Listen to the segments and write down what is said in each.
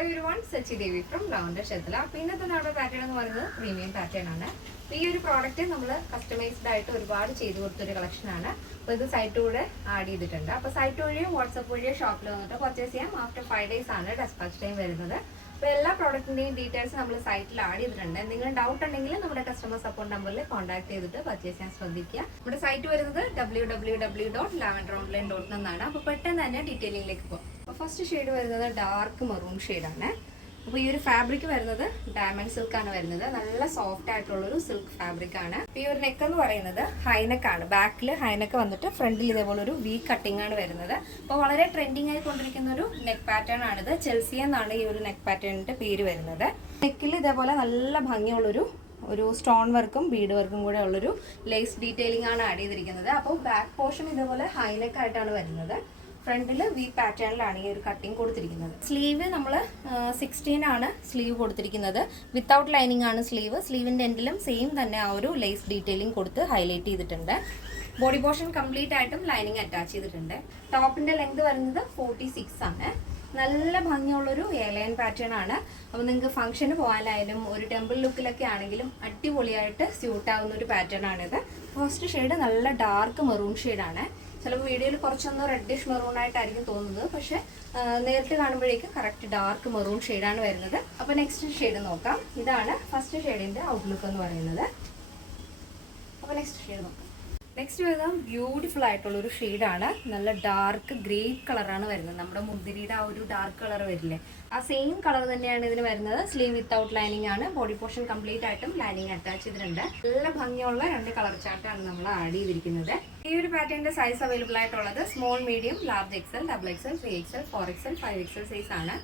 Hello everyone, Sachi Devi from Lavender Shetala. ഇന്നത്തെ നമ്മുടെ pattern എന്ന് പറയുന്നത് പ്രീമിയം പാറ്റേൺ ആണ്. ഈ ഒരു പ്രോഡക്റ്റ് നമ്മൾ കസ്റ്റമൈസ്ഡ് ആയിട്ട് ഒരുപാട് ചെയ്തു കൊടുത്തൊരു കളക്ഷൻ ആണ്. അപ്പോൾ ഇത് സൈറ്റിലൂടെ ആഡ് ചെയ്തിട്ടുണ്ട്. അപ്പോൾ സൈറ്റ് വഴിയോ വാട്സ്ആപ്പ് വഴിയോ ഷോപ്പിൽ വന്നിട്ട് പർച്ചേസ് ചെയ്യാം. ആഫ്റ്റർ 5 days ആണ് ഡെസ്പാച്ച് ടൈം വരുന്നത്. അപ്പോൾ എല്ലാ പ്രോഡക്റ്റിന്റെയും ഡീറ്റെയിൽസ് നമ്മൾ സൈറ്റിൽ ആഡ് ചെയ്തിട്ടുണ്ട്. എന്തെങ്കിലും ഡൗട്ട് ഉണ്ടെങ്കിൽ നമ്മുടെ കസ്റ്റമർ സപ്പോർട്ട് നമ്പറിൽ കോൺടാക്ട് ചെയ്തിട്ട് പർച്ചേസ് ചെയ്യാൻ ശ്രദ്ധിക്കുക. നമ്മുടെ സൈറ്റ് വരുന്നത് www.lavenderonline.in എന്നാണ്. അപ്പോൾ പെട്ടെന്ന് തന്നെ ഡീറ്റെയിലിംഗിലേക്ക് പോകും. അപ്പോൾ ഫസ്റ്റ് ഷെയ്ഡ് വരുന്നത് ഡാർക്ക് മെറൂൺ ഷെയ്ഡാണ്. അപ്പോൾ ഈ ഒരു ഫാബ്രിക് വരുന്നത് ഡയമണ്ട് സിൽക്ക് ആണ് വരുന്നത്. നല്ല സോഫ്റ്റ് ആയിട്ടുള്ളൊരു സിൽക്ക് ഫാബ്രിക് ആണ്. ഈ ഒരു നെക്ക് എന്ന് പറയുന്നത് ഹൈനെക്ക് ആണ്. ബാക്കിൽ ഹൈനെക്ക് വന്നിട്ട് ഫ്രണ്ടിൽ ഇതേപോലെ ഒരു വി കട്ടിംഗ് ആണ് വരുന്നത്. അപ്പോൾ വളരെ ട്രെൻഡിങ് ആയി കൊണ്ടിരിക്കുന്ന ഒരു നെക്ക് പാറ്റേൺ ആണിത്. ചെൽസി എന്നാണ് ഈ ഒരു നെക്ക് പാറ്റേണിന്റെ പേര് വരുന്നത്. നെക്കിൽ ഇതേപോലെ നല്ല ഭംഗിയുള്ളൊരു സ്റ്റോൺ വർക്കും ബീഡ് വർക്കും കൂടെ ഉള്ളൊരു ലേസ് ഡീറ്റെയിലിംഗ് ആണ് ആഡ് ചെയ്തിരിക്കുന്നത്. അപ്പോൾ ബാക്ക് പോർഷൻ ഇതേപോലെ ഹൈനെക്ക് ആയിട്ടാണ് വരുന്നത്. ഫ്രണ്ടിൽ വി പാറ്റേണിലാണ് ഈ ഒരു കട്ടിങ് കൊടുത്തിരിക്കുന്നത്. സ്ലീവ് നമ്മൾ 16 ആണ് സ്ലീവ് കൊടുത്തിരിക്കുന്നത്. വിത്തൗട്ട് ലൈനിങ് ആണ് സ്ലീവ്. സ്ലീവിൻ്റെ എൻഡിലും സെയിം തന്നെ ആ ഒരു ലേസ് ഡീറ്റെയിലിംഗ് കൊടുത്ത് ഹൈലൈറ്റ് ചെയ്തിട്ടുണ്ട്. ബോഡി പോർഷൻ കംപ്ലീറ്റ് ആയിട്ടും ലൈനിങ് അറ്റാച്ച് ചെയ്തിട്ടുണ്ട്. ടോപ്പിന്റെ ലെങ്ത് വരുന്നത് 46 ആണ്. നല്ല ഭംഗിയുള്ളൊരു എയർലൈൻ പാറ്റേൺ ആണ്. അപ്പോൾ നിങ്ങൾക്ക് ഫംഗ്ഷന് പോകാനായാലും ഒരു ടെമ്പിൾ ലുക്കിലൊക്കെ ആണെങ്കിലും അടിപൊളിയായിട്ട് സ്യൂട്ട് ആവുന്ന ഒരു പാറ്റേൺ ആണിത്. ഫസ്റ്റ് ഷെയ്ഡ് നല്ല ഡാർക്ക് മെറൂൺ ഷെയ്ഡാണ്. ചിലപ്പോൾ വീഡിയോയിൽ കുറച്ചൊന്ന് റെഡിഷ് മെറൂൺ ആയിട്ടായിരിക്കും തോന്നുന്നത്, പക്ഷെ നേരിട്ട് കാണുമ്പോഴേക്കും കറക്റ്റ് ഡാർക്ക് മെറൂൺ ഷെയ്ഡാണ് വരുന്നത്. അപ്പോൾ നെക്സ്റ്റ് ഷെയ്ഡ് നോക്കാം. ഇതാണ് ഫസ്റ്റ് ഷെയ്ഡിൻ്റെ ഔട്ട്ലുക്ക് എന്ന് പറയുന്നത്. അപ്പോൾ നെക്സ്റ്റ് ഷെയ്ഡ് നോക്കാം. നെക്സ്റ്റ് വരുന്നത് ബ്യൂട്ടിഫുൾ ആയിട്ടുള്ള ഒരു ഷെയ്ഡാണ്. നല്ല ഡാർക്ക് ഗ്രേ കളറാണ് വരുന്നത്. നമ്മുടെ മുന്തിരിയുടെ ആ ഒരു ഡാർക്ക് കളർ വരില്ലേ, ആ സെയിം കളർ തന്നെയാണ് ഇതിന് വരുന്നത്. സ്ലീവ് വിത്തൗട്ട് ലൈനിങ് ആണ്. ബോഡി പോർഷൻ കംപ്ലീറ്റ് ആയിട്ടും ലൈനിങ് അറ്റാച്ച് ചെയ്തിട്ടുണ്ട്. നല്ല ഭംഗിയുള്ള 2 കളർ ചാർട്ടാണ് നമ്മൾ ആഡ് ചെയ്തിരിക്കുന്നത്. ഈ ഒരു പാറ്റേണിന്റെ സൈസ് അവൈലബിൾ ആയിട്ടുള്ളത് small, medium, large XL, XXL, 3XL, 4XL, 5XL size ആണ്.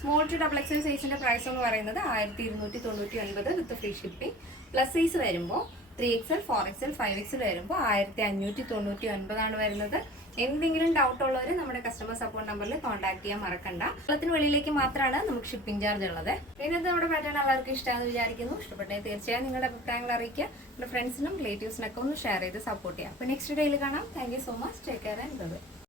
സ്മോൾ ടു XXL സൈസിന്റെ പ്രൈസ് എന്ന് പറയുന്നത് 1299 വിത്ത് ഫ്രീ ഷിപ്പിംഗ്. പ്ലസ് സൈസ് വരുമ്പോൾ 3XL, 4XL, 5XL വരുമ്പോൾ 1599 ആണ് വരുന്നത്. എന്തെങ്കിലും ഡൗട്ട് ഉള്ളവർ നമ്മുടെ കസ്റ്റമർ സപ്പോർട്ട് നമ്പറിൽ കോൺടാക്ട് ചെയ്യാൻ മറക്കണ്ട. കേരളത്തിന് വെളിയിലേക്ക് മാത്രമാണ് നമുക്ക് ഷിപ്പിംഗ് ചാർജ് ഉള്ളത്. ഇന്നത്തെ നമ്മുടെ പാറ്റേൺ എല്ലാവർക്കും ഇഷ്ടമാണെന്ന് വിചാരിക്കുന്നു. ഇഷ്ടപ്പെട്ടെങ്കിൽ തീർച്ചയായും നിങ്ങളുടെ അഭിപ്രായങ്ങൾ അറിയിക്കുക. നമ്മുടെ ഫ്രണ്ട്സിനും റിലേറ്റീവ്സിനൊക്കെ ഒന്ന് ഷെയർ ചെയ്ത് സപ്പോർട്ട് ചെയ്യാം. അപ്പോൾ നെക്സ്റ്റ് ഡേയിൽ കാണാം. Thank you so much. Take care and by.